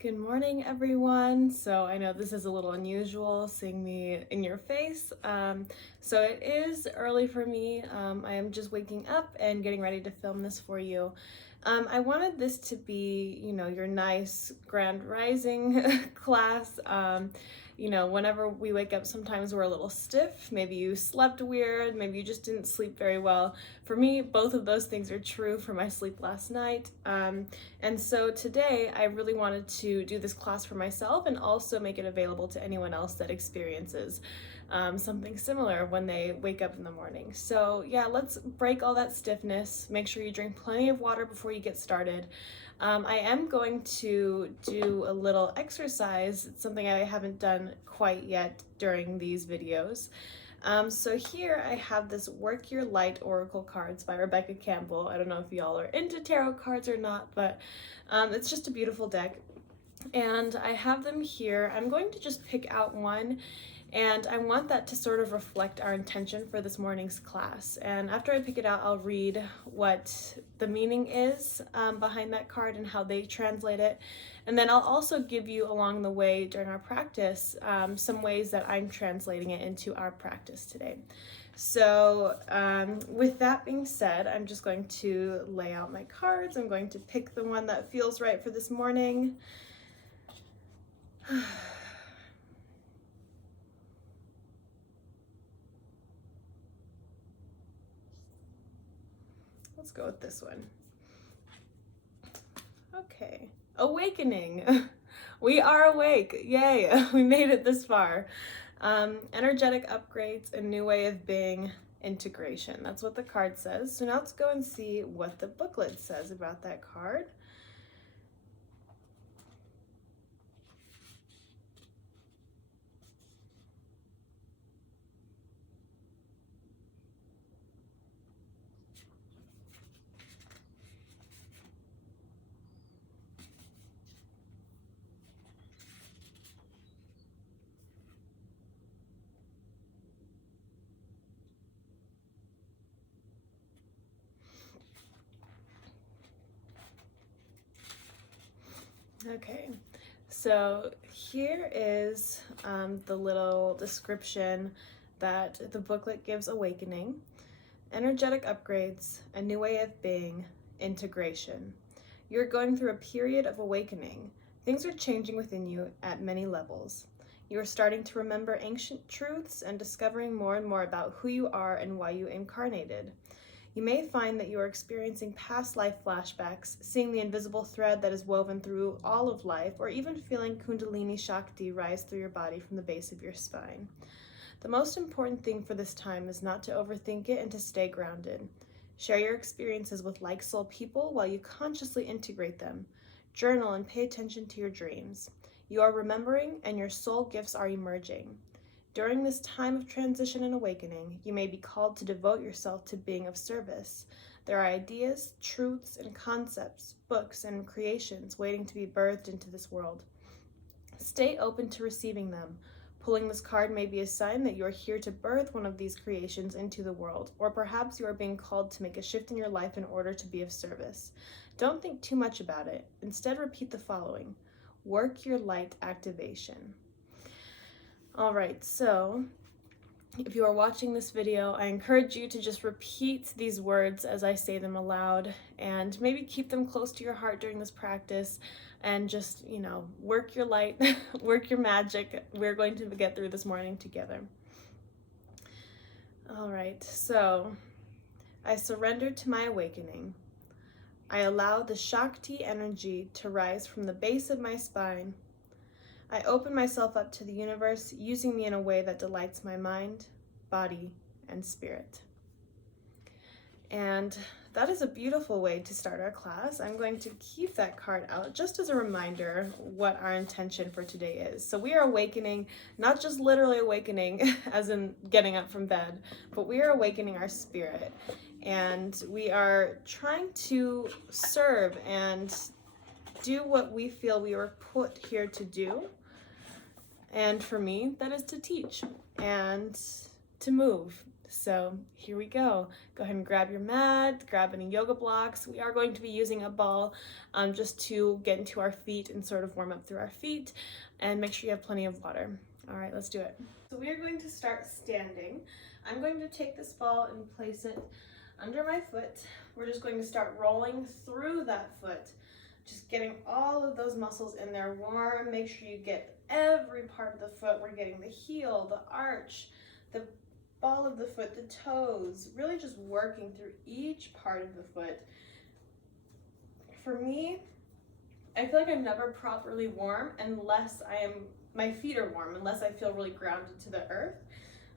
Good morning, everyone. So I know this is a little unusual seeing me in your face. So it is early for me. I am just waking up and getting ready to film this for you. I wanted this to be, your nice grand rising class. Whenever we wake up, sometimes we're a little stiff. Maybe you slept weird. Maybe you just didn't sleep very well. For me, both of those things are true for my sleep last night. And so today I really wanted to do this class for myself and also make it available to anyone else that experiences something similar when they wake up in the morning. So yeah, let's break all that stiffness. Make sure you drink plenty of water before you get started. I am going to do a little exercise. It's something I haven't done quite yet during these videos. So here I have this Work Your Light Oracle cards by Rebecca Campbell. I don't know if y'all are into tarot cards or not, but it's just a beautiful deck. And I have them here. I'm going to just pick out one, and I want that to sort of reflect our intention for this morning's class. And after I pick it out, I'll read what the meaning is behind that card and how they translate it. And then I'll also give you along the way during our practice some ways that I'm translating it into our practice today. So with that being said, I'm just going to lay out my cards. I'm going to pick the one that feels right for this morning. Let's go with this one. Okay, awakening. We are awake. Yay, we made it this far. Energetic upgrades, a new way of being, integration. That's what the card says. So now let's go and see what the booklet says about that card. Okay, so here is the little description that the booklet gives awakening. Energetic upgrades, a new way of being, integration. You're going through a period of awakening. Things are changing within you at many levels. You are starting to remember ancient truths and discovering more and more about who you are and why you incarnated. You may find that you are experiencing past life flashbacks, seeing the invisible thread that is woven through all of life, or even feeling Kundalini Shakti rise through your body from the base of your spine. The most important thing for this time is not to overthink it and to stay grounded. Share your experiences with like-soul people while you consciously integrate them. Journal and pay attention to your dreams. You are remembering, and your soul gifts are emerging. During this time of transition and awakening, you may be called to devote yourself to being of service. There are ideas, truths, and concepts, books, and creations waiting to be birthed into this world. Stay open to receiving them. Pulling this card may be a sign that you are here to birth one of these creations into the world, or perhaps you are being called to make a shift in your life in order to be of service. Don't think too much about it. Instead, repeat the following. Work your light activation. All right, so if you are watching this video, I encourage you to just repeat these words as I say them aloud, and maybe keep them close to your heart during this practice, and just, work your light, work your magic. We're going to get through this morning together. All right, so I surrender to my awakening. I allow the Shakti energy to rise from the base of my spine. I open myself up to the universe, using me in a way that delights my mind, body, and spirit. And that is a beautiful way to start our class. I'm going to keep that card out just as a reminder what our intention for today is. So we are awakening, not just literally awakening as in getting up from bed, but we are awakening our spirit. And we are trying to serve and do what we feel we were put here to do. And for me, that is to teach and to move. So here we go. Go ahead and grab your mat, grab any yoga blocks. We are going to be using a ball just to get into our feet and sort of warm up through our feet, and make sure you have plenty of water. All right, let's do it. So we are going to start standing. I'm going to take this ball and place it under my foot. We're just going to start rolling through that foot, just getting all of those muscles in there warm. Make sure you get every part of the foot. We're getting the heel, the arch, the ball of the foot, the toes, really just working through each part of the foot. For me, I feel like I'm never properly warm unless my feet are warm, unless I feel really grounded to the earth.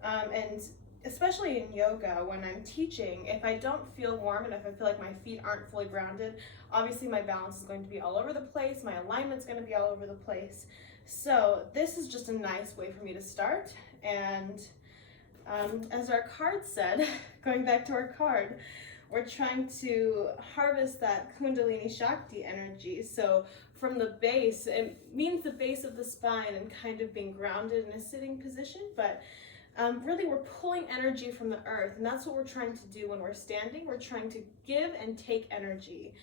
And especially in yoga, when I'm teaching, if I don't feel warm and if I feel like my feet aren't fully grounded, obviously my balance is going to be all over the place, my alignment's going to be all over the place. So this is just a nice way for me to start. And as our card said, going back to our card, we're trying to harvest that Kundalini Shakti energy. So from the base, it means the base of the spine and kind of being grounded in a sitting position, but really we're pulling energy from the earth, and that's what we're trying to do when we're standing. We're trying to give and take energy.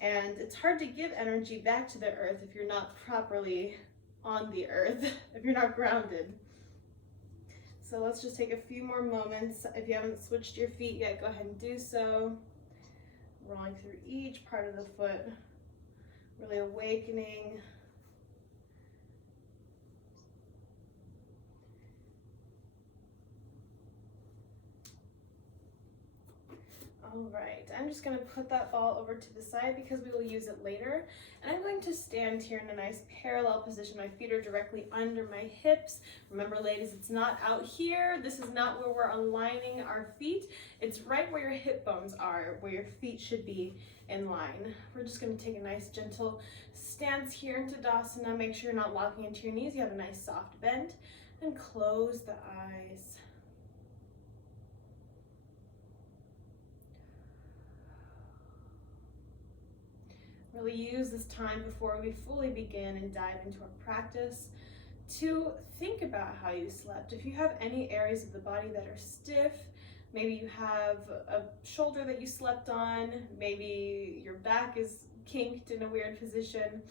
And it's hard to give energy back to the earth if you're not properly on the earth, if you're not grounded. So let's just take a few more moments. If you haven't switched your feet yet, go ahead and do so. Rolling through each part of the foot, really awakening. All right, I'm just going to put that ball over to the side because we will use it later. And I'm going to stand here in a nice parallel position. My feet are directly under my hips. Remember, ladies, it's not out here. This is not where we're aligning our feet. It's right where your hip bones are, where your feet should be in line. We're just going to take a nice gentle stance here in Tadasana. Make sure you're not locking into your knees. You have a nice soft bend. And close the eyes. Really use this time before we fully begin and dive into our practice to think about how you slept. If you have any areas of the body that are stiff, maybe you have a shoulder that you slept on, maybe your back is kinked in a weird position,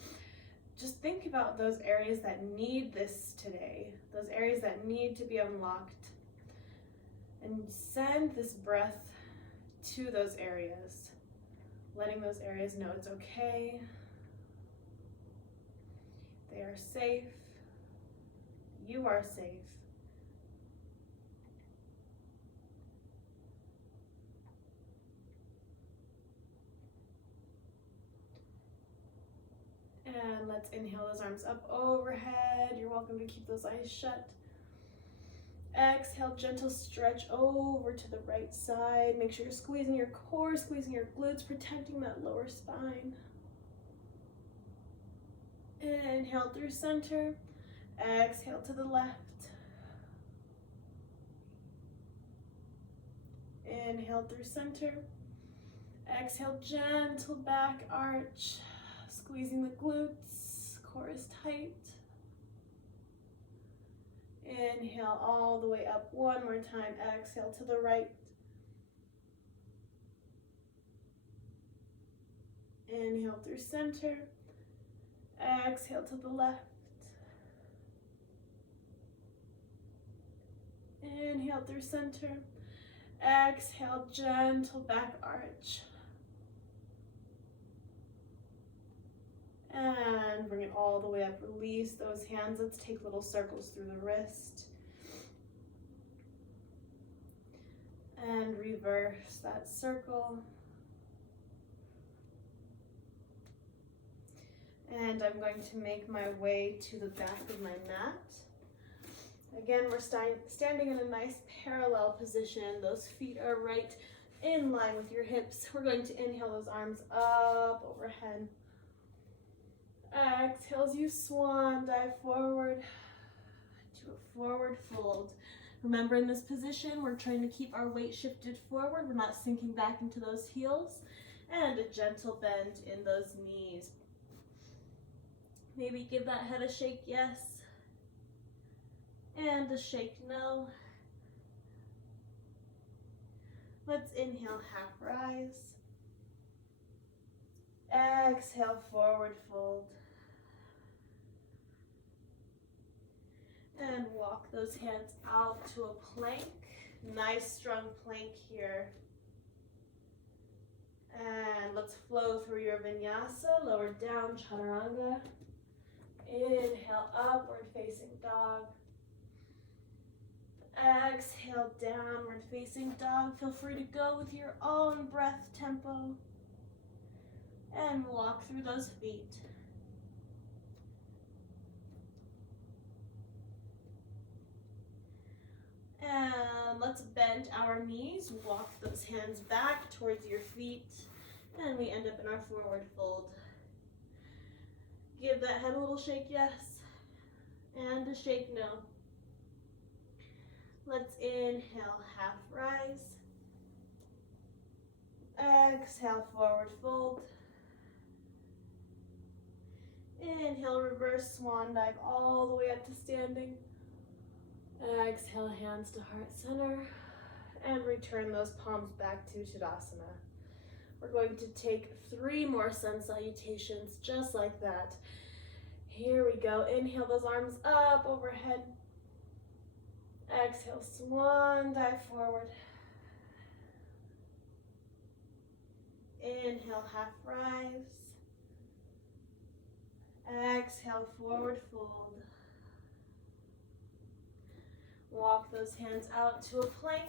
just think about those areas that need this today, those areas that need to be unlocked, and send this breath to those areas. Letting those areas know it's okay, they are safe, you are safe. And let's inhale those arms up overhead. You're welcome to keep those eyes shut. Exhale, gentle stretch over to the right side. Make sure you're squeezing your core, squeezing your glutes, protecting that lower spine. Inhale through center. Exhale to the left. Inhale through center. Exhale, gentle back arch. Squeezing the glutes, core is tight. Inhale all the way up one more time. Exhale to the right. Inhale through center. Exhale to the left. Inhale through center. Exhale, gentle back arch. And bring it all the way up. Release those hands. Let's take little circles through the wrist. And reverse that circle. And I'm going to make my way to the back of my mat. Again, we're standing in a nice parallel position. Those feet are right in line with your hips. We're going to inhale those arms up overhead. Exhale as you swan dive forward to a forward fold. Remember, in this position, we're trying to keep our weight shifted forward. We're not sinking back into those heels. And a gentle bend in those knees. Maybe give that head a shake, yes. And a shake, no. Let's inhale, half rise. Exhale, forward fold. And walk those hands out to a plank. Nice strong plank here. And let's flow through your vinyasa, lower down, chaturanga. Inhale, upward facing dog. Exhale, downward facing dog. Feel free to go with your own breath tempo. And walk through those feet. And let's bend our knees, walk those hands back towards your feet, and we end up in our forward fold. Give that head a little shake, yes, and a shake, no. Let's inhale, half rise. Exhale, forward fold. Inhale, reverse swan dive all the way up to standing. Exhale, hands to heart center, and return those palms back to Tadasana. We're going to take 3 more sun salutations, just like that. Here we go. Inhale those arms up overhead. Exhale, swan dive forward. Inhale, half rise. Exhale, forward fold. Walk those hands out to a plank.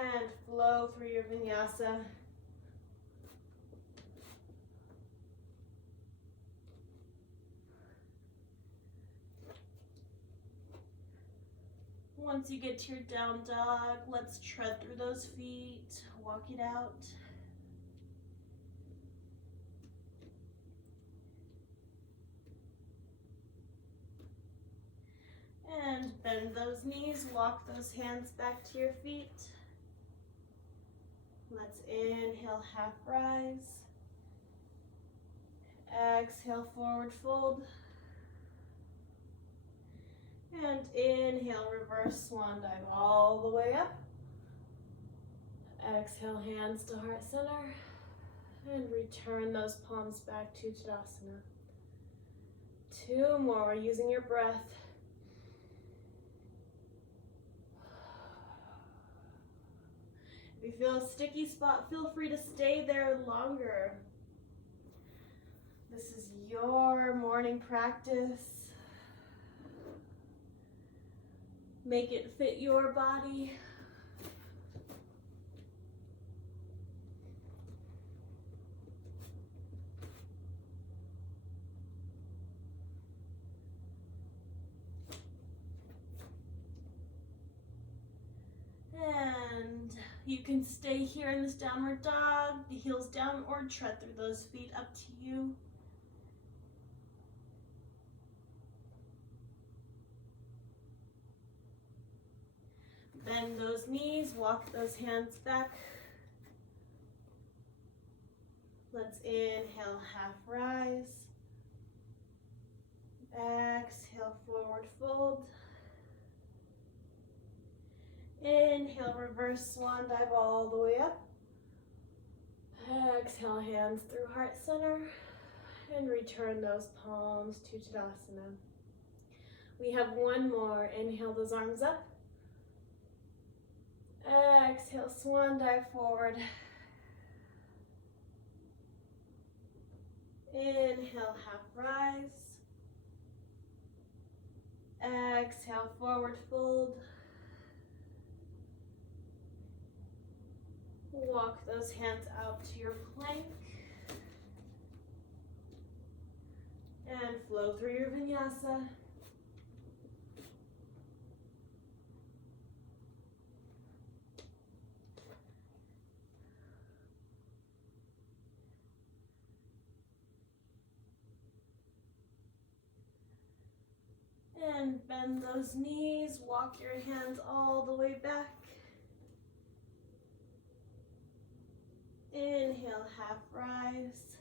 And flow through your vinyasa. Once you get to your down dog, let's tread through those feet, walk it out. And bend those knees, walk those hands back to your feet. Let's inhale, half rise. Exhale, forward fold. And inhale, reverse swan dive all the way up. Exhale, hands to heart center. And return those palms back to Tadasana. 2 more, we're using your breath. If you feel a sticky spot, feel free to stay there longer. This is your morning practice. Make it fit your body. And you can stay here in this downward dog, the heels down, or tread through those feet, up to you. Bend those knees, walk those hands back. Let's inhale, half rise. Exhale, forward fold. Inhale, reverse swan dive all the way up. Exhale, hands through heart center. And return those palms to Tadasana. We have 1 more. Inhale those arms up. Exhale, swan dive forward. Inhale, half rise. Exhale, forward fold. Walk those hands out to your plank. And flow through your vinyasa. And bend those knees, walk your hands all the way back. Inhale, half rise.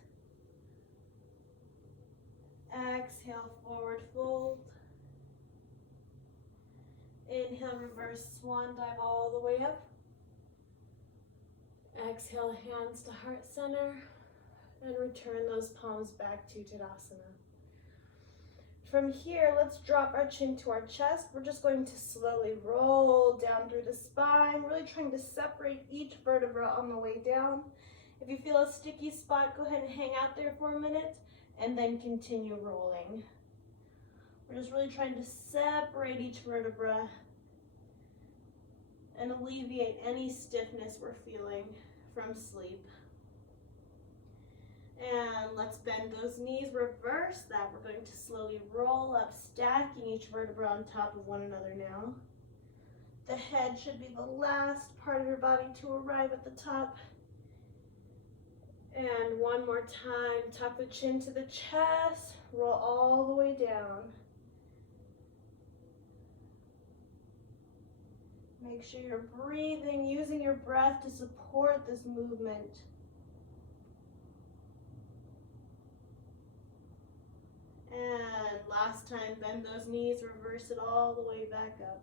Exhale, forward fold. Inhale, reverse swan dive all the way up. Exhale, hands to heart center, and return those palms back to Tadasana. From here, let's drop our chin to our chest. We're just going to slowly roll down through the spine, really trying to separate each vertebra on the way down. If you feel a sticky spot, go ahead and hang out there for a minute, and then continue rolling. We're just really trying to separate each vertebra and alleviate any stiffness we're feeling from sleep. And let's bend those knees, reverse that. We're going to slowly roll up, stacking each vertebra on top of one another now. The head should be the last part of your body to arrive at the top. And one more time, tuck the chin to the chest, roll all the way down. Make sure you're breathing, using your breath to support this movement. And last time, bend those knees, reverse it all the way back up.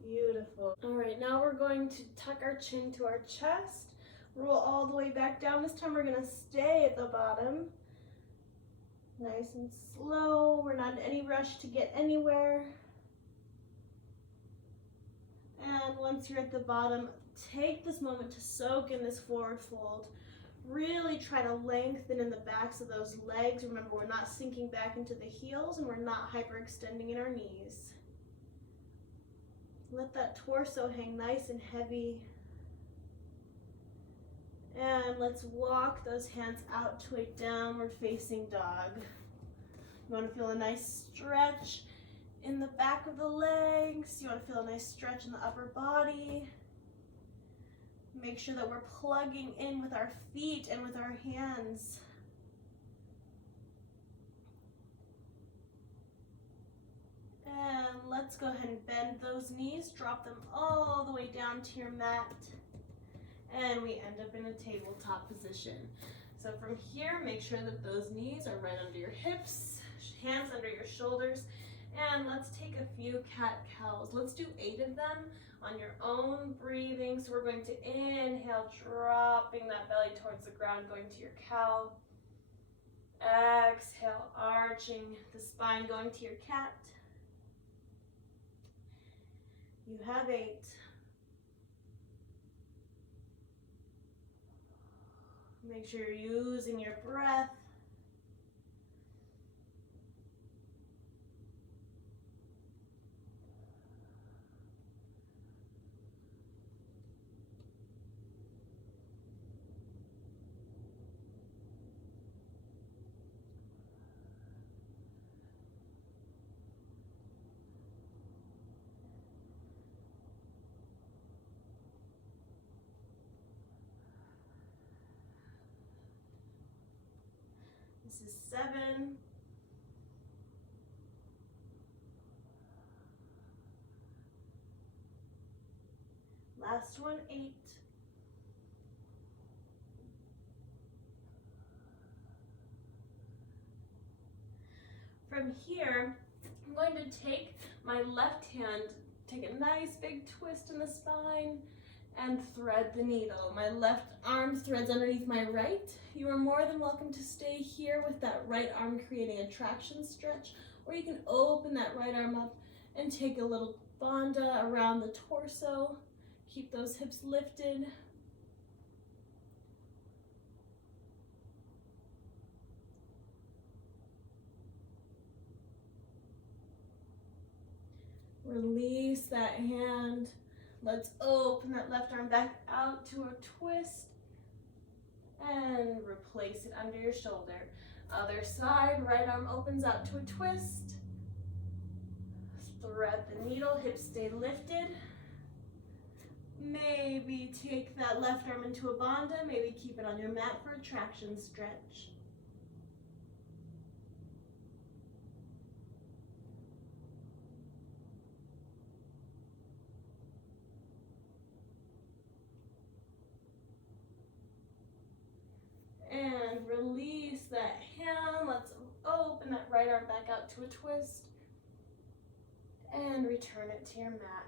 Beautiful. All right, now we're going to tuck our chin to our chest, roll all the way back down. This time we're gonna stay at the bottom. Nice and slow. We're not in any rush to get anywhere. And once you're at the bottom, take this moment to soak in this forward fold. Really try to lengthen in the backs of those legs. Remember, we're not sinking back into the heels and we're not hyperextending in our knees. Let that torso hang nice and heavy. And let's walk those hands out to a downward facing dog. You want to feel a nice stretch in the back of the legs. You want to feel a nice stretch in the upper body. Make sure that we're plugging in with our feet and with our hands. And let's go ahead and bend those knees, drop them all the way down to your mat. And we end up in a tabletop position. So from here, make sure that those knees are right under your hips, hands under your shoulders. And let's take a few cat-cows. Let's do 8 of them on your own breathing. So we're going to inhale, dropping that belly towards the ground, going to your cow. Exhale, arching the spine, going to your cat. You have 8. Make sure you're using your breath. This is 7. Last one, 8. From here, I'm going to take my left hand, take a nice big twist in the spine, and thread the needle. My left arm threads underneath my right. You are more than welcome to stay here with that right arm creating a traction stretch, or you can open that right arm up and take a little bandha around the torso. Keep those hips lifted. Release that hand. Let's open that left arm back out to a twist and replace it under your shoulder. Other side, right arm opens out to a twist. Thread the needle, hips stay lifted. Maybe take that left arm into a bandha, maybe keep it on your mat for a traction stretch. And release that hand. Let's open that right arm back out to a twist. And return it to your mat.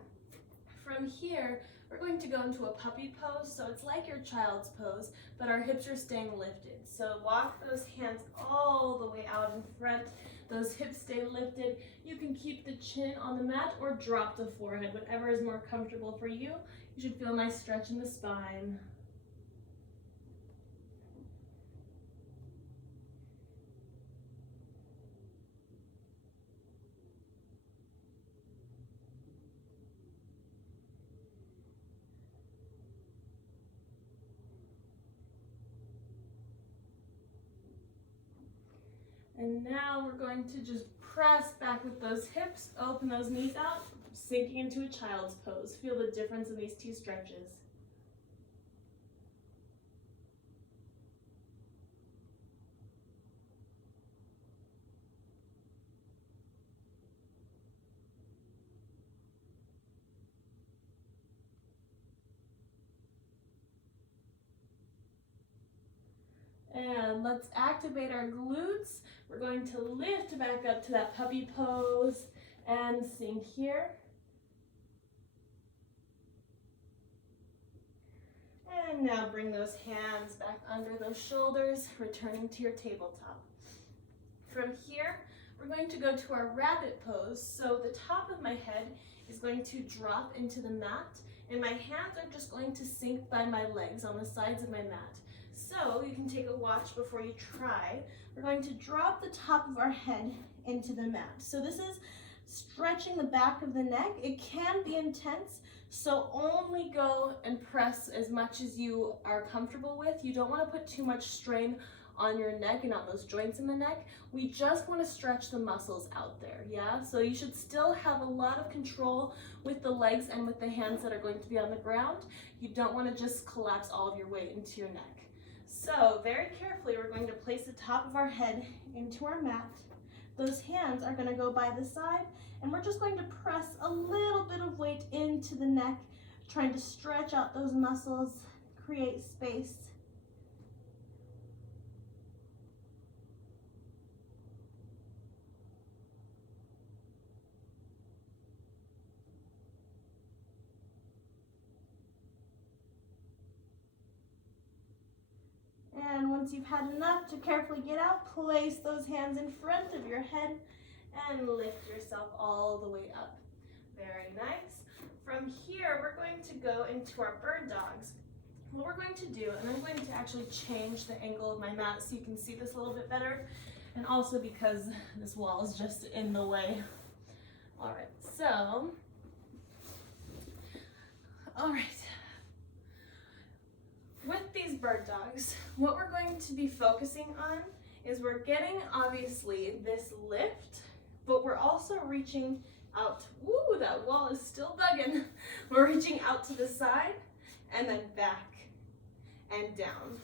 From here, we're going to go into a puppy pose. So it's like your child's pose, but our hips are staying lifted. So walk those hands all the way out in front. Those hips stay lifted. You can keep the chin on the mat or drop the forehead, whatever is more comfortable for you. You should feel a nice stretch in the spine. And now we're going to just press back with those hips, open those knees out, sinking into a child's pose. Feel the difference in these two stretches. And let's activate our glutes. We're going to lift back up to that puppy pose and sink here. And now bring those hands back under those shoulders, returning to your tabletop. From here, we're going to go to our rabbit pose. So the top of my head is going to drop into the mat, and my hands are just going to sink by my legs on the sides of my mat. So you can take a watch before you try. We're going to drop the top of our head into the mat. So this is stretching the back of the neck. It can be intense, so only go and press as much as you are comfortable with. You don't want to put too much strain on your neck and on those joints in the neck. We just want to stretch the muscles out there, yeah? So you should still have a lot of control with the legs and with the hands that are going to be on the ground. You don't want to just collapse all of your weight into your neck. So very carefully, we're going to place the top of our head into our mat. Those hands are going to go by the side, and we're just going to press a little bit of weight into the neck, trying to stretch out those muscles, create space. And once you've had enough to carefully get out, place those hands in front of your head and lift yourself all the way up. Very nice. From here, we're going to go into our bird dogs. What we're going to do, and I'm going to actually change the angle of my mat so you can see this a little bit better, and also because this wall is just in the way. All right, so, all right. With these bird dogs, what we're going to be focusing on is we're getting, obviously, this lift, but we're also reaching out. Woo, that wall is still bugging. We're reaching out to the side and then back and down.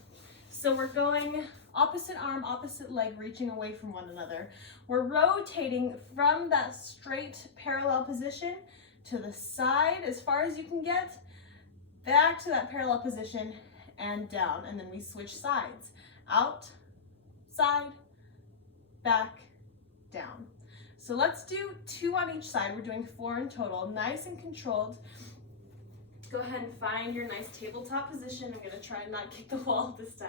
So we're going opposite arm, opposite leg, reaching away from one another. We're rotating from that straight parallel position to the side as far as you can get, back to that parallel position, and down, and then we switch sides. Out, side, back, down. So let's do 2 on each side. We're doing 4 in total, nice and controlled. Go ahead and find your nice tabletop position. I'm gonna try and not kick the wall this time.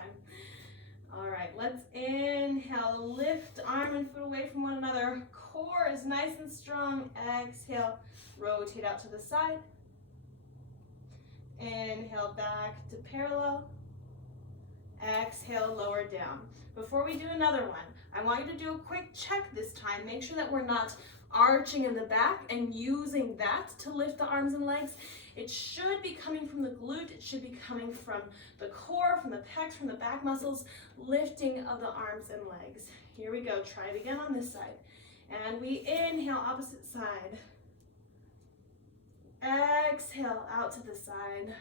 All right, let's inhale, lift arm and foot away from one another. Core is nice and strong. Exhale, rotate out to the side. Inhale, back to parallel. Exhale, lower down. Before we do another one, I want you to do a quick check this time. Make sure that we're not arching in the back and using that to lift the arms and legs. It should be coming from the glute. It should be coming from the core, from the pecs, from the back muscles, lifting of the arms and legs. Here we go. Try it again on this side. And we inhale, opposite side. Exhale, out to the side.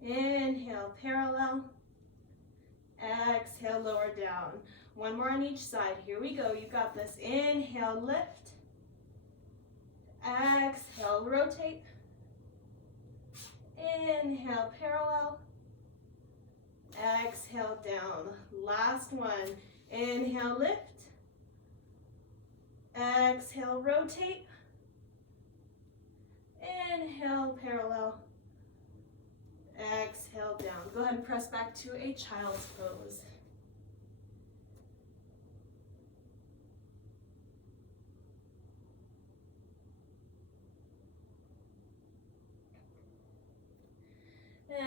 Inhale, parallel. Exhale, lower down. One more on each side. Here we go. You got this. Inhale, lift. Exhale, rotate. Inhale, parallel. Exhale down. Last one. Inhale, lift. Exhale, rotate. Inhale, parallel. Exhale down. Go ahead and press back to a child's pose.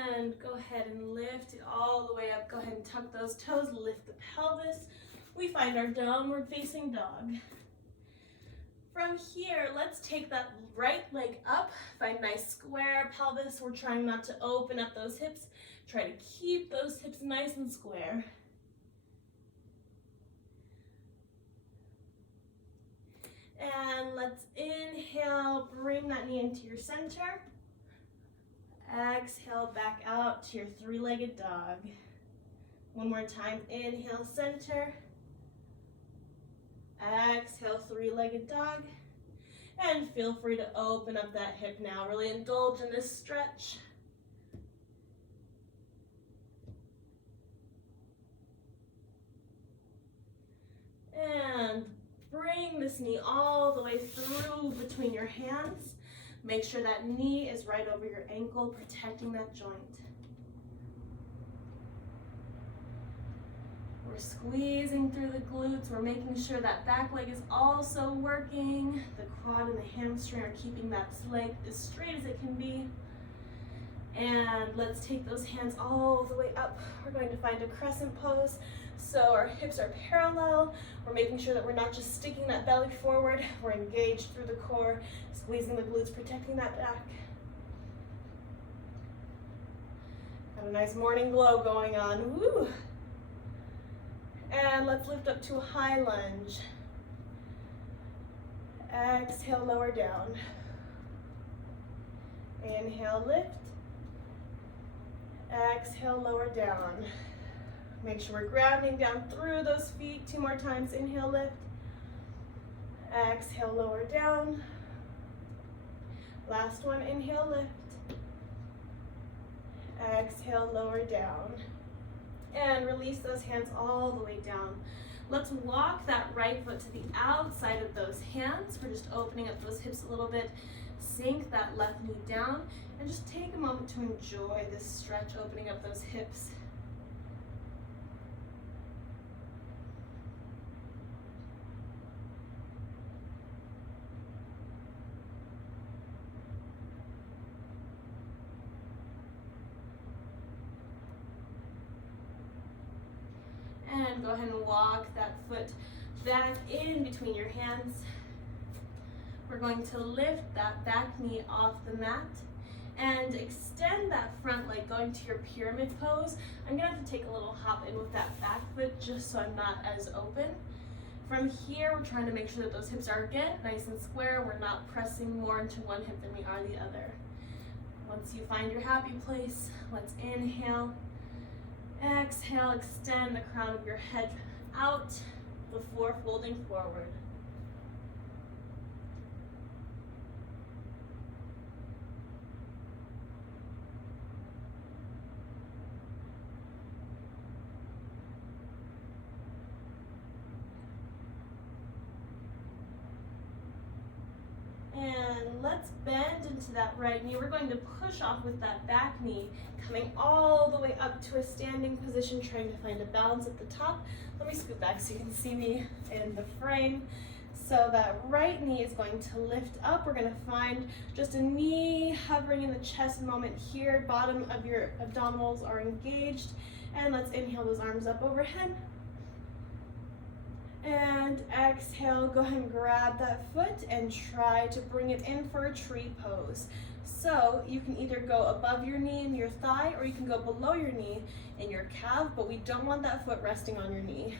And go ahead and lift it all the way up. Go ahead and tuck those toes, lift the pelvis. We find our downward facing dog. From here, let's take that right leg up. Find nice square pelvis. We're trying not to open up those hips. Try to keep those hips nice and square. And let's inhale, bring that knee into your center. Exhale, back out to your three-legged dog. One more time, inhale, center. Exhale, three-legged dog. And feel free to open up that hip now. Really indulge in this stretch. And bring this knee all the way through between your hands. Make sure that knee is right over your ankle, protecting that joint. We're squeezing through the glutes. We're making sure that back leg is also working. The quad and the hamstring are keeping that leg as straight as it can be. And let's take those hands all the way up. We're going to find a crescent pose. So our hips are parallel. We're making sure that we're not just sticking that belly forward. We're engaged through the core, squeezing the glutes, protecting that back. Got a nice morning glow going on. Woo! And let's lift up to a high lunge. Exhale, lower down. Inhale, lift. Exhale, lower down. Make sure we're grounding down through those feet. Two more times. Inhale, lift. Exhale, lower down. Last one. Inhale, lift. Exhale, lower down. And release those hands all the way down. Let's walk that right foot to the outside of those hands. We're just opening up those hips a little bit. Sink that left knee down and just take a moment to enjoy this stretch, opening up those hips. And go ahead and walk that foot back in between your hands. We're going to lift that back knee off the mat and extend that front leg, going to your pyramid pose. I'm gonna have to take a little hop in with that back foot just so I'm not as open. From here, we're trying to make sure that those hips are, again, nice and square. We're not pressing more into one hip than we are the other. Once you find your happy place, let's inhale. Exhale, extend the crown of your head out before folding forward. And let's bend into that right knee. We're going to push off with that back knee, coming all the way up to a standing position, trying to find a balance at the top. Let me scoot back so you can see me in the frame. So that right knee is going to lift up. We're going to find just a knee hovering in the chest moment here. Bottom of your abdominals are engaged. And let's inhale those arms up overhead. And exhale, go ahead and grab that foot and try to bring it in for a tree pose. So you can either go above your knee in your thigh or you can go below your knee in your calf, but we don't want that foot resting on your knee.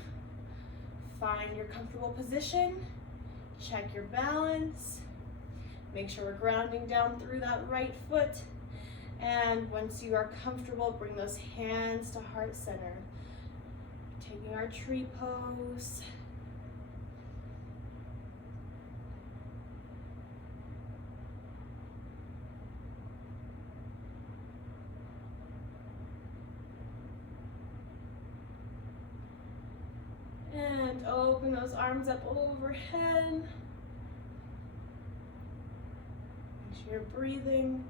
Find your comfortable position, check your balance, make sure we're grounding down through that right foot. And once you are comfortable, bring those hands to heart center. Taking our tree pose. And open those arms up overhead. Make sure you're breathing.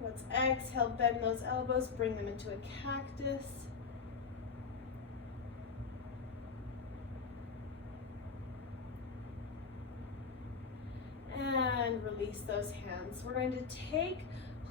Let's exhale, bend those elbows, bring them into a cactus. And release those hands. We're going to take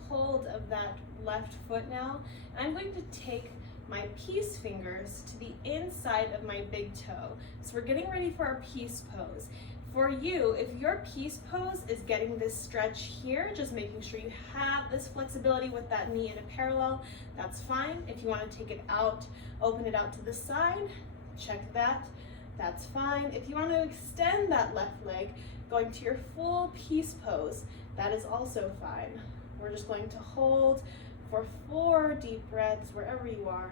hold of that left foot now. I'm going to take my peace fingers to the inside of my big toe. So we're getting ready for our peace pose. For you, if your peace pose is getting this stretch here, just making sure you have this flexibility with that knee in a parallel, that's fine. If you want to take it out, open it out to the side, check that, that's fine. If you want to extend that left leg, going to your full peace pose, that is also fine. We're just going to hold for 4 deep breaths wherever you are.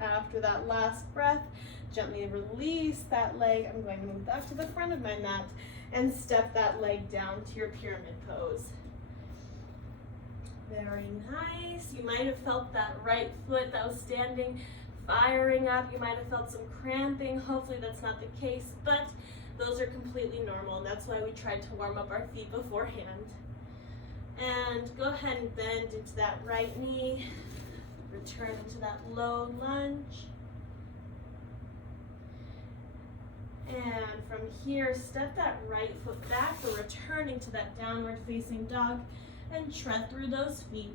After that last breath, gently release that leg. I'm going to move back to the front of my mat and step that leg down to your pyramid pose. Very nice. You might have felt that right foot that was standing firing up. You might have felt some cramping. Hopefully that's not the case, but those are completely normal. That's why we tried to warm up our feet beforehand. And go ahead and bend into that right knee. Return into that low lunge. And from here, step that right foot back. We're returning to that downward facing dog and tread through those feet.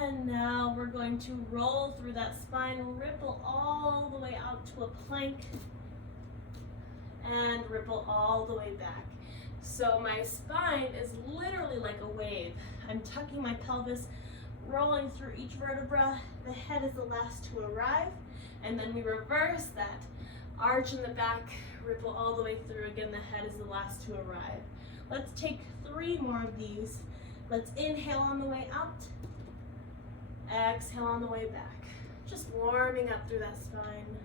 And now we're going to roll through that spine, ripple all the way out to a plank, and ripple all the way back. So my spine is literally like a wave. I'm tucking my pelvis, rolling through each vertebra. The head is the last to arrive, and then we reverse that. Arch in the back, ripple all the way through. Again, the head is the last to arrive. Let's take 3 more of these. Let's inhale on the way out. Exhale on the way back. Just warming up through that spine.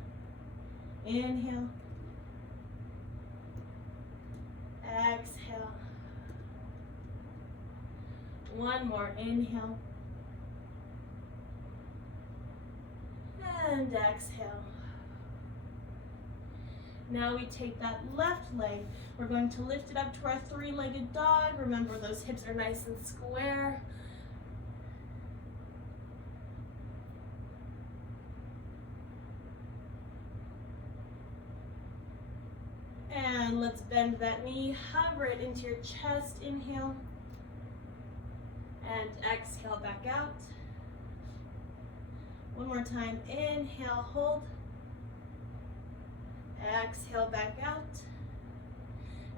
Inhale. Exhale. 1 more, inhale. And exhale. Now we take that left leg. We're going to lift it up to our 3-legged dog. Remember, those hips are nice and square. And let's bend that knee, hover it into your chest, inhale, and exhale back out. 1 more time, inhale, hold, exhale back out,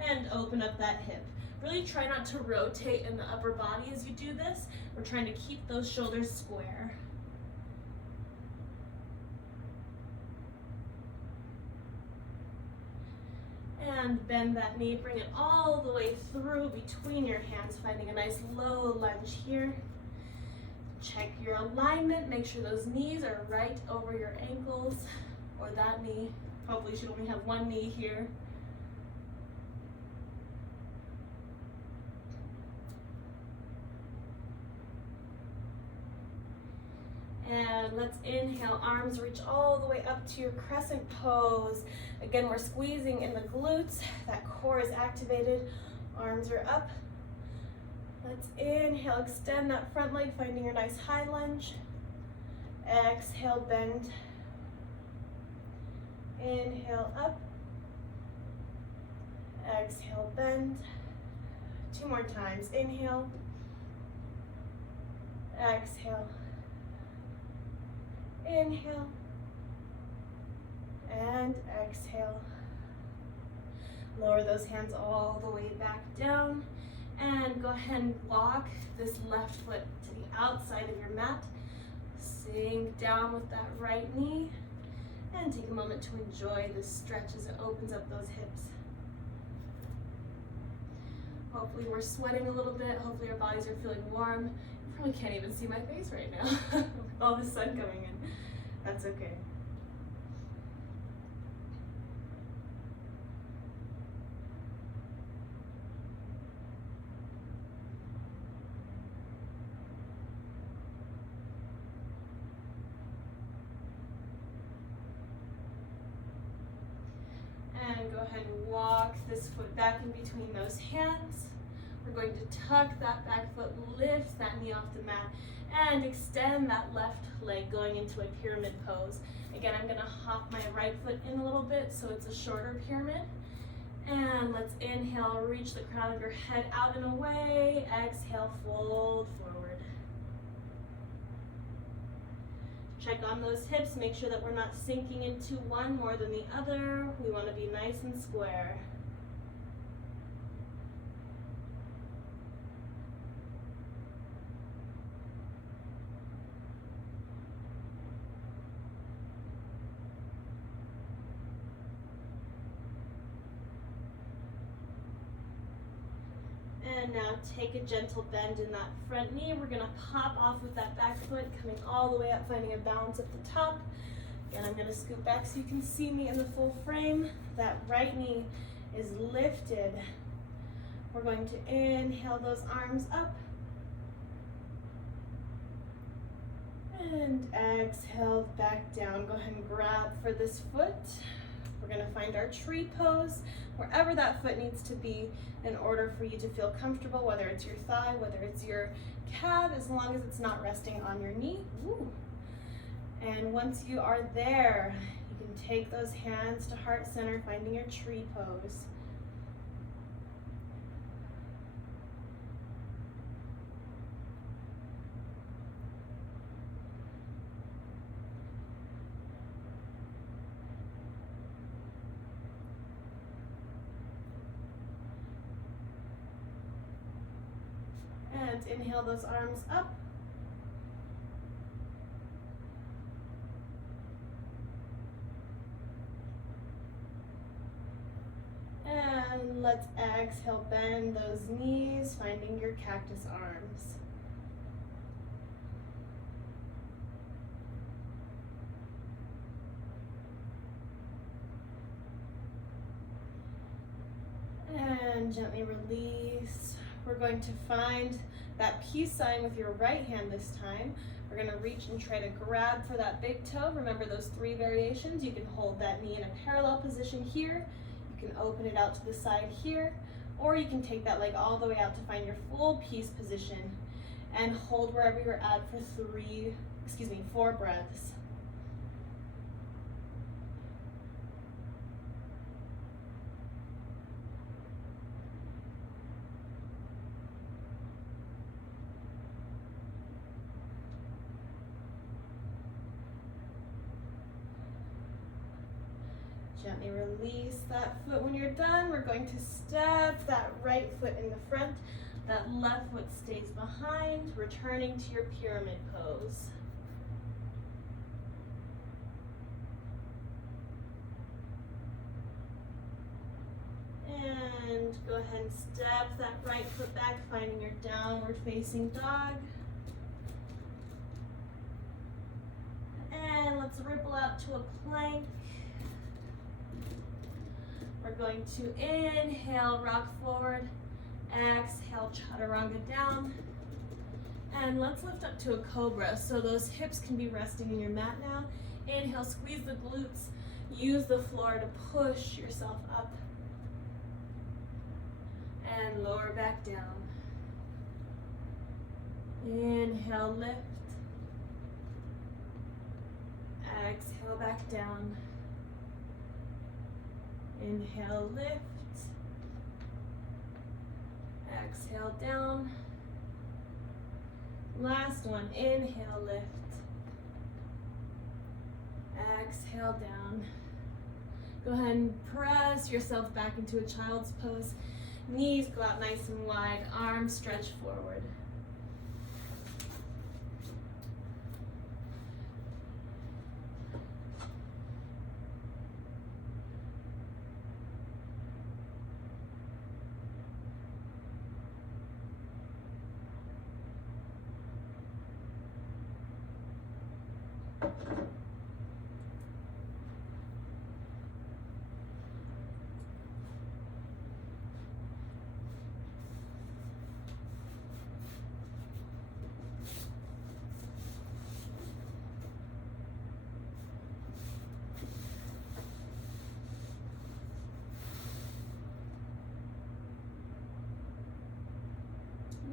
and open up that hip. Really try not to rotate in the upper body as you do this. We're trying to keep those shoulders square. And bend that knee, bring it all the way through between your hands, finding a nice low lunge here. Check your alignment, make sure those knees are right over your ankles, or that knee. Hopefully you should only have 1 knee here. And let's inhale, arms reach all the way up to your crescent pose. Again, we're squeezing in the glutes. That core is activated. Arms are up. Let's inhale, extend that front leg, finding your nice high lunge. Exhale, bend. Inhale, up. Exhale, bend. 2 more times. Inhale. Exhale. Inhale and exhale. Lower those hands all the way back down and go ahead and walk this left foot to the outside of your mat. Sink down with that right knee and take a moment to enjoy the stretch as it opens up those hips. Hopefully we're sweating a little bit. Hopefully our bodies are feeling warm. You probably can't even see my face right now with all the sun coming in. That's okay. And go ahead and walk this foot back in between those hands. We're going to tuck that back foot, lift that knee off the mat, and extend that left leg going into a pyramid pose. Again, I'm gonna hop my right foot in a little bit so it's a shorter pyramid. And let's inhale, reach the crown of your head out and away. Exhale, fold forward. Check on those hips, make sure that we're not sinking into one more than the other. We want to be nice and square. And now take a gentle bend in that front knee. We're gonna pop off with that back foot, coming all the way up, finding a balance at the top. Again, I'm gonna scoot back so you can see me in the full frame. That right knee is lifted. We're going to inhale those arms up. And exhale back down. Go ahead and grab for this foot. We're gonna find our tree pose, wherever that foot needs to be in order for you to feel comfortable, whether it's your thigh, whether it's your calf, as long as it's not resting on your knee. Ooh. And once you are there, you can take those hands to heart center, finding your tree pose. And inhale those arms up. And let's exhale, bend those knees, finding your cactus arms. And gently release. We're going to find that peace sign with your right hand this time. We're going to reach and try to grab for that big toe. Remember those 3 variations. You can hold that knee in a parallel position here. You can open it out to the side here, or you can take that leg all the way out to find your full peace position and hold wherever you're at for 4 breaths. Gently release that foot. When you're done, we're going to step that right foot in the front. That left foot stays behind, returning to your pyramid pose. And go ahead and step that right foot back, finding your downward facing dog. And let's ripple out to a plank. We're going to inhale, rock forward, exhale, chaturanga down, and let's lift up to a cobra. So those hips can be resting in your mat now. Inhale, squeeze the glutes, use the floor to push yourself up, and lower back down. Inhale, lift, exhale, back down. Inhale, lift, exhale, down. Last one, inhale, lift, exhale, down. Go ahead and press yourself back into a child's pose. Knees go out nice and wide, arms stretch forward.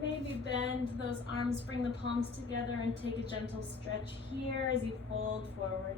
Maybe bend those arms, bring the palms together, and take a gentle stretch here as you fold forward.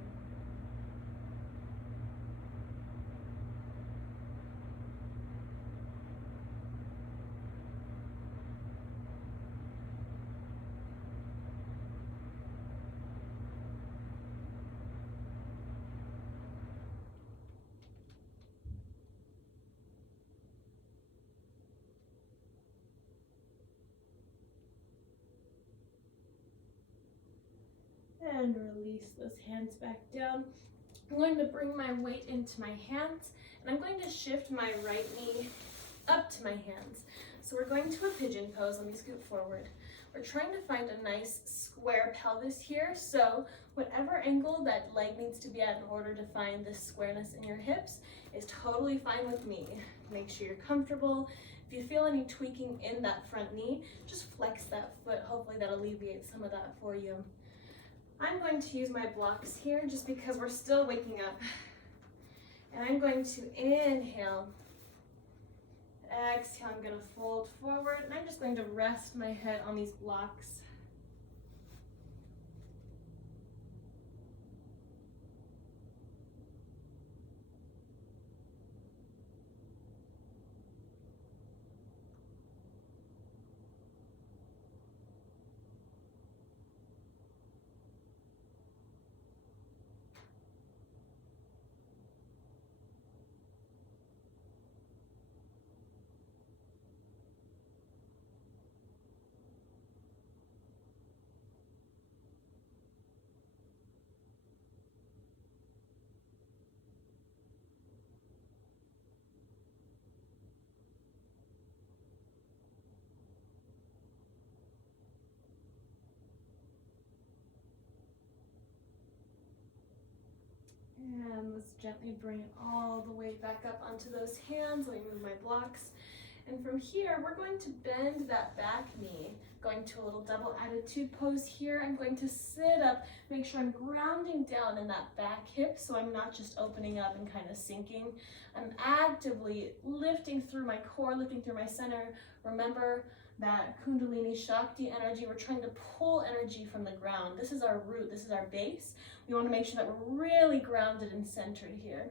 And release those hands back down. I'm going to bring my weight into my hands, and I'm going to shift my right knee up to my hands. So we're going to a pigeon pose. Let me scoot forward. We're trying to find a nice square pelvis here, so whatever angle that leg needs to be at in order to find this squareness in your hips is totally fine with me. Make sure you're comfortable. If you feel any tweaking in that front knee, just flex that foot. Hopefully that alleviates some of that for you. I'm going to use my blocks here just because we're still waking up. And I'm going to inhale. Exhale, I'm going to fold forward, and I'm just going to rest my head on these blocks. And let's gently bring it all the way back up onto those hands. Let me move my blocks. And from here, we're going to bend that back knee, going to a little double attitude pose here. I'm going to sit up, make sure I'm grounding down in that back hip so I'm not just opening up and kind of sinking. I'm actively lifting through my core, lifting through my center. Remember that Kundalini Shakti energy. We're trying to pull energy from the ground. This is our root, this is our base. We want to make sure that we're really grounded and centered here.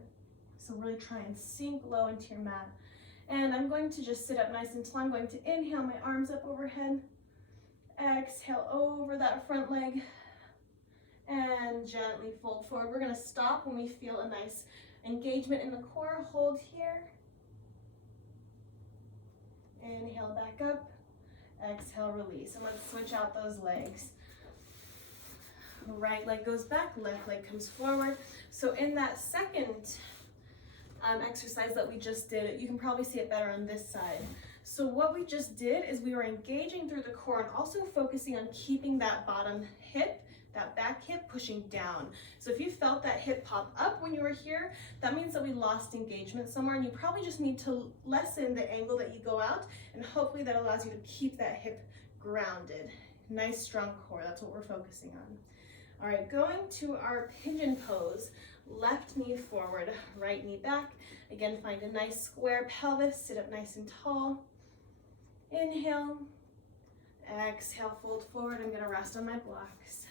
So really try and sink low into your mat. And I'm going to just sit up nice and tall. I'm going to inhale my arms up overhead. Exhale over that front leg. And gently fold forward. We're going to stop when we feel a nice engagement in the core. Hold here. Inhale back up. Exhale, release. And let's switch out those legs. Right leg goes back, left leg comes forward. So in that second exercise that we just did, you can probably see it better on this side. So what we just did is we were engaging through the core and also focusing on keeping that bottom hip, that back hip, pushing down. So if you felt that hip pop up when you were here, that means that we lost engagement somewhere, and you probably just need to lessen the angle that you go out, and hopefully that allows you to keep that hip grounded. Nice strong core, that's what we're focusing on. All right, going to our pigeon pose. Left knee forward, right knee back. Again, find a nice square pelvis, sit up nice and tall. Inhale, exhale, fold forward. I'm gonna rest on my blocks.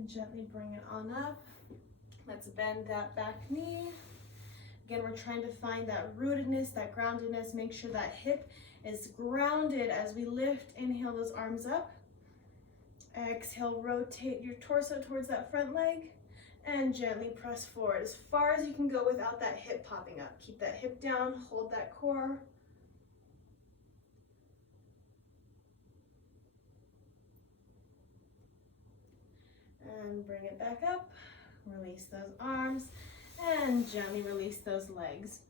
And gently bring it on up. Let's bend that back knee. Again, we're trying to find that rootedness, that groundedness. Make sure that hip is grounded as we lift. Inhale those arms up. Exhale, rotate your torso towards that front leg. And gently press forward as far as you can go without that hip popping up. Keep that hip down, hold that core. And bring it back up. Release those arms and gently release those legs.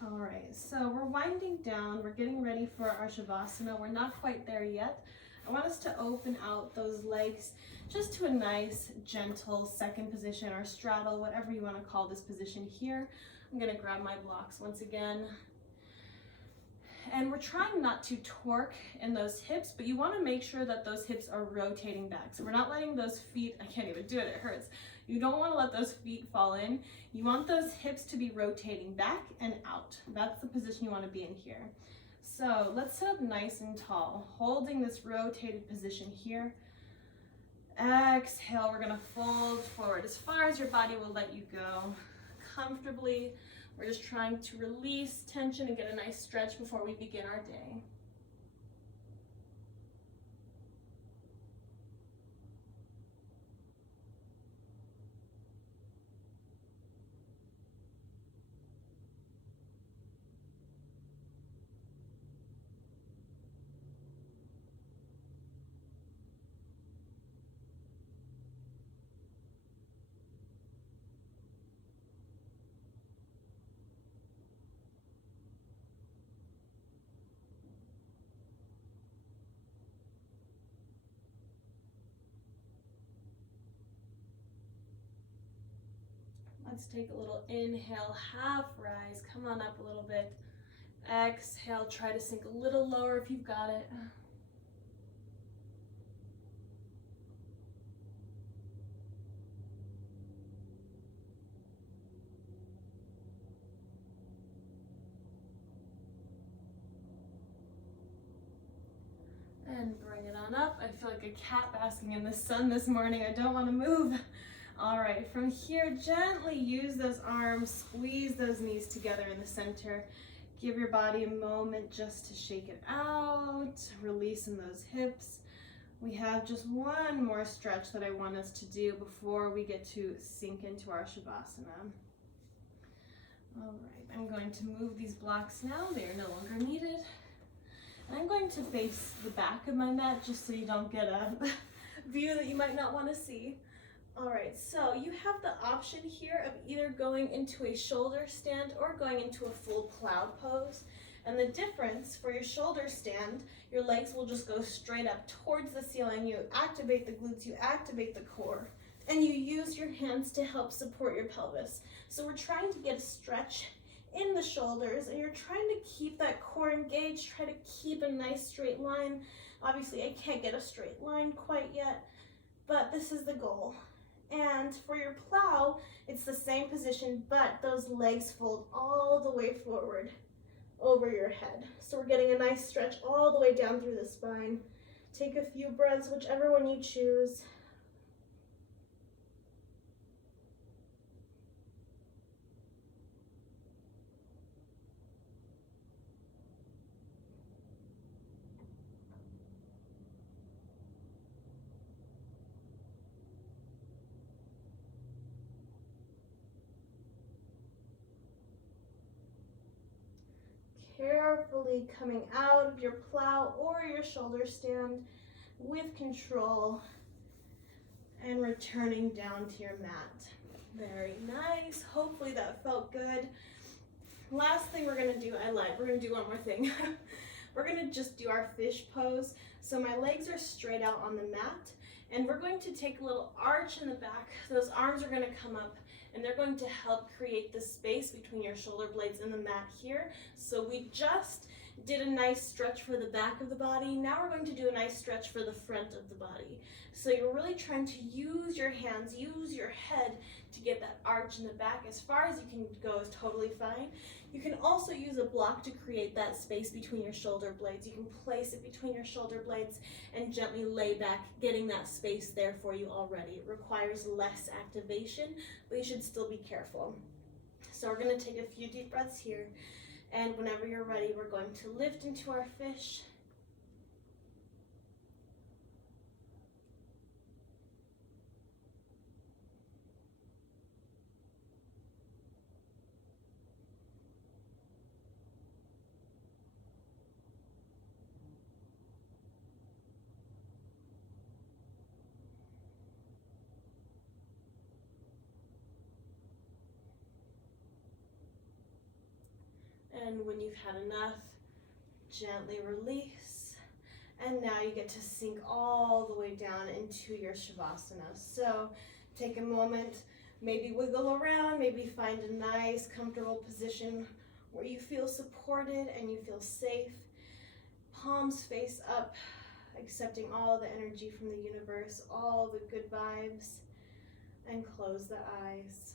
All right, so we're winding down. We're getting ready for our Shavasana. We're not quite there yet. I want us to open out those legs just to a nice, gentle second position or straddle, whatever you want to call this position here. I'm going to grab my blocks once again. And we're trying not to torque in those hips, but you want to make sure that those hips are rotating back. So we're not letting those feet, I can't even do it, it hurts. You don't want to let those feet fall in. You want those hips to be rotating back and out. That's the position you want to be in here. So let's sit up nice and tall, holding this rotated position here. Exhale, we're going to fold forward as far as your body will let you go. Comfortably, we're just trying to release tension and get a nice stretch before we begin our day. Let's take a little inhale, half rise, come on up a little bit. Exhale, try to sink a little lower if you've got it. And bring it on up. I feel like a cat basking in the sun this morning. I don't want to move. All right, from here, gently use those arms, squeeze those knees together in the center. Give your body a moment just to shake it out, releasing those hips. We have just one more stretch that I want us to do before we get to sink into our Shavasana. All right, I'm going to move these blocks now. They are no longer needed. And I'm going to face the back of my mat just so you don't get a view that you might not want to see. All right, so you have the option here of either going into a shoulder stand or going into a full cloud pose. And the difference for your shoulder stand, your legs will just go straight up towards the ceiling. You activate the glutes, you activate the core, and you use your hands to help support your pelvis. So we're trying to get a stretch in the shoulders, and you're trying to keep that core engaged, try to keep a nice straight line. Obviously, I can't get a straight line quite yet, but this is the goal. And for your plow, it's the same position, but those legs fold all the way forward over your head. So we're getting a nice stretch all the way down through the spine. Take a few breaths, whichever one you choose. Carefully coming out of your plow or your shoulder stand with control and returning down to your mat. Very nice. Hopefully that felt good. Last thing we're gonna do, I lied, we're gonna do one more thing. We're gonna just do our fish pose. So my legs are straight out on the mat, and we're going to take a little arch in the back. Those arms are gonna come up, and they're going to help create the space between your shoulder blades and the mat here. So we just did a nice stretch for the back of the body. Now we're going to do a nice stretch for the front of the body. So you're really trying to use your hands, use your head to get that arch arch in the back as far as you can go is totally fine. You can also use a block to create that space between your shoulder blades. You can place it between your shoulder blades and gently lay back, getting that space there for you already. It requires less activation, but you should still be careful. So we're going to take a few deep breaths here, and whenever you're ready, we're going to lift into our fish. And when you've had enough, gently release. And now you get to sink all the way down into your Shavasana. So take a moment, maybe wiggle around, maybe find a nice, comfortable position where you feel supported and you feel safe. Palms face up, accepting all the energy from the universe, all the good vibes, and close the eyes.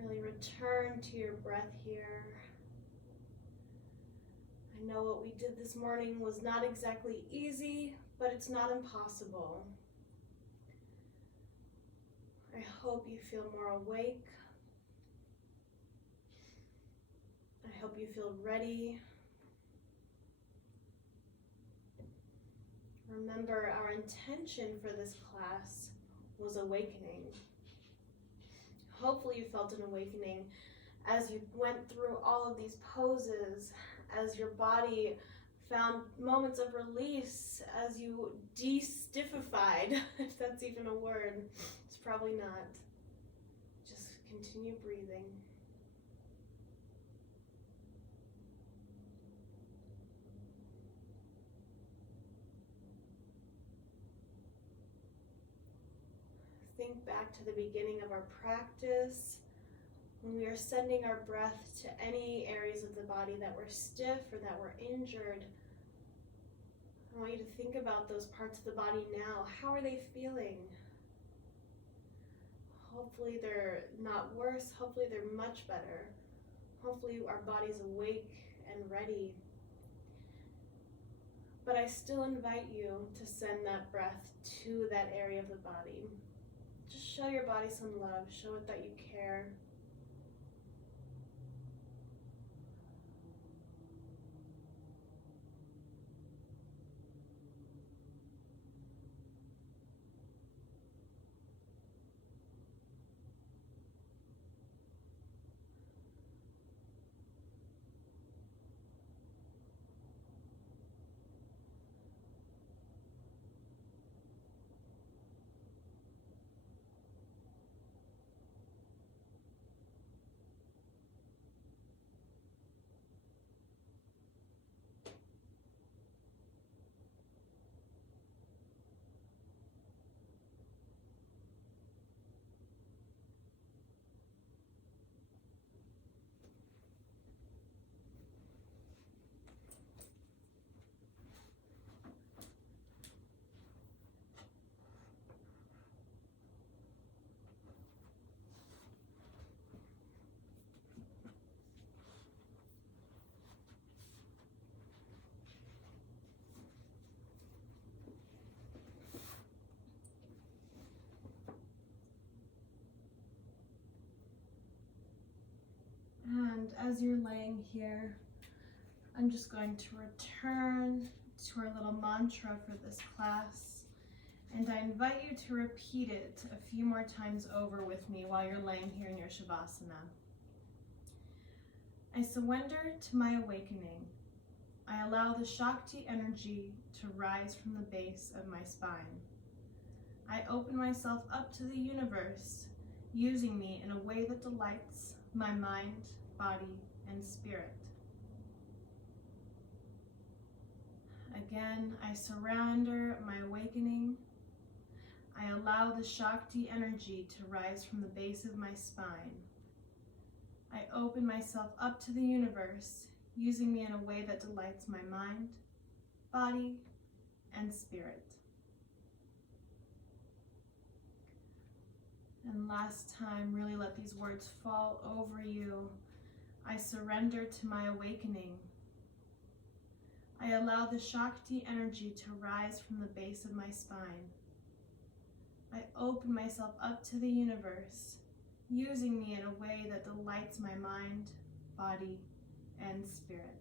Really return to your breath here. I know what we did this morning was not exactly easy, but it's not impossible. I hope you feel more awake. I hope you feel ready. Remember, our intention for this class was awakening. Hopefully you felt an awakening as you went through all of these poses, as your body found moments of release, as you de-stiffified, if that's even a word. It's probably not. Just continue breathing. Think back to the beginning of our practice, when we are sending our breath to any areas of the body that were stiff or that were injured. I want you to think about those parts of the body now. How are they feeling? Hopefully they're not worse. Hopefully they're much better. Hopefully our body's awake and ready. But I still invite you to send that breath to that area of the body. Just show your body some love. Show it that you care. And as you're laying here, I'm just going to return to our little mantra for this class. And I invite you to repeat it a few more times over with me while you're laying here in your Shavasana. I surrender to my awakening. I allow the Shakti energy to rise from the base of my spine. I open myself up to the universe, using me in a way that delights my mind, body, and spirit. Again, I surrender my awakening. I allow the Shakti energy to rise from the base of my spine. I open myself up to the universe, using me in a way that delights my mind, body, and spirit. And last time, really let these words fall over you. I surrender to my awakening. I allow the Shakti energy to rise from the base of my spine. I open myself up to the universe, using me in a way that delights my mind, body, and spirit.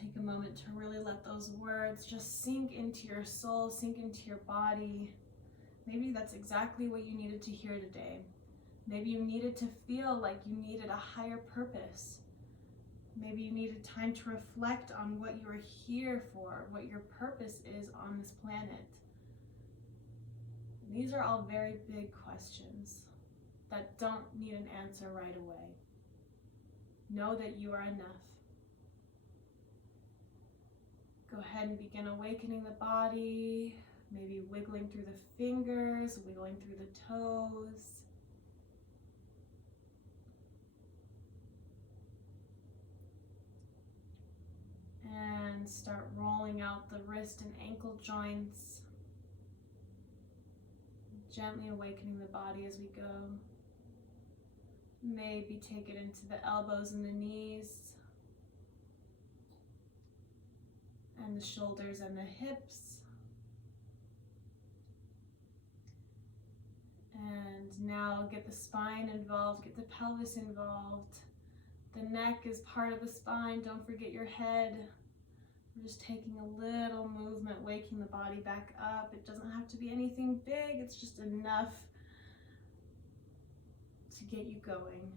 Take a moment to really let those words just sink into your soul, sink into your body. Maybe that's exactly what you needed to hear today. Maybe you needed to feel like you needed a higher purpose. Maybe you needed time to reflect on what you are here for, what your purpose is on this planet. These are all very big questions that don't need an answer right away. Know that you are enough. Go ahead and begin awakening the body, maybe wiggling through the fingers, wiggling through the toes. And start rolling out the wrist and ankle joints. Gently awakening the body as we go. Maybe take it into the elbows and the knees. And the shoulders and the hips. And now get the spine involved, get the pelvis involved. The neck is part of the spine, don't forget your head. We're just taking a little movement, waking the body back up. It doesn't have to be anything big, it's just enough to get you going.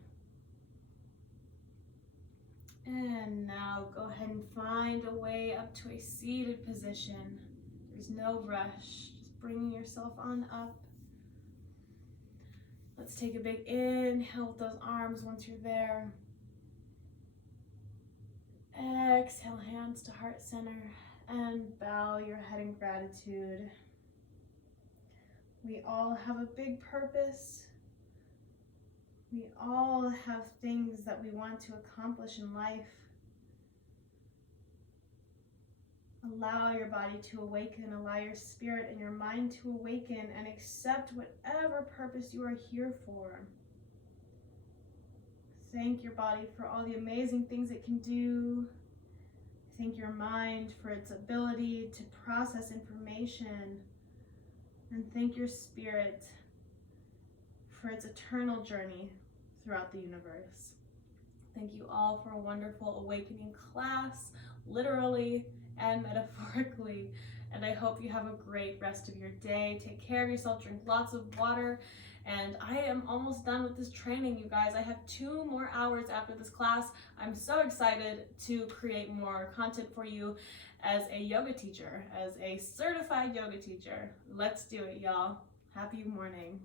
And now go ahead and find a way up to a seated position. There's no rush, just bringing yourself on up. Let's take a big inhale with those arms once you're there. Exhale, hands to heart center, and bow your head in gratitude. We all have a big purpose. We all have things that we want to accomplish in life. Allow your body to awaken, allow your spirit and your mind to awaken, and accept whatever purpose you are here for. Thank your body for all the amazing things it can do. Thank your mind for its ability to process information. And thank your spirit for its eternal journey throughout the universe. Thank you all for a wonderful awakening class, literally and metaphorically. And I hope you have a great rest of your day. Take care of yourself, drink lots of water. And I am almost done with this training, you guys. I have 2 more hours after this class. I'm so excited to create more content for you as a yoga teacher, as a certified yoga teacher. Let's do it, y'all. Happy morning.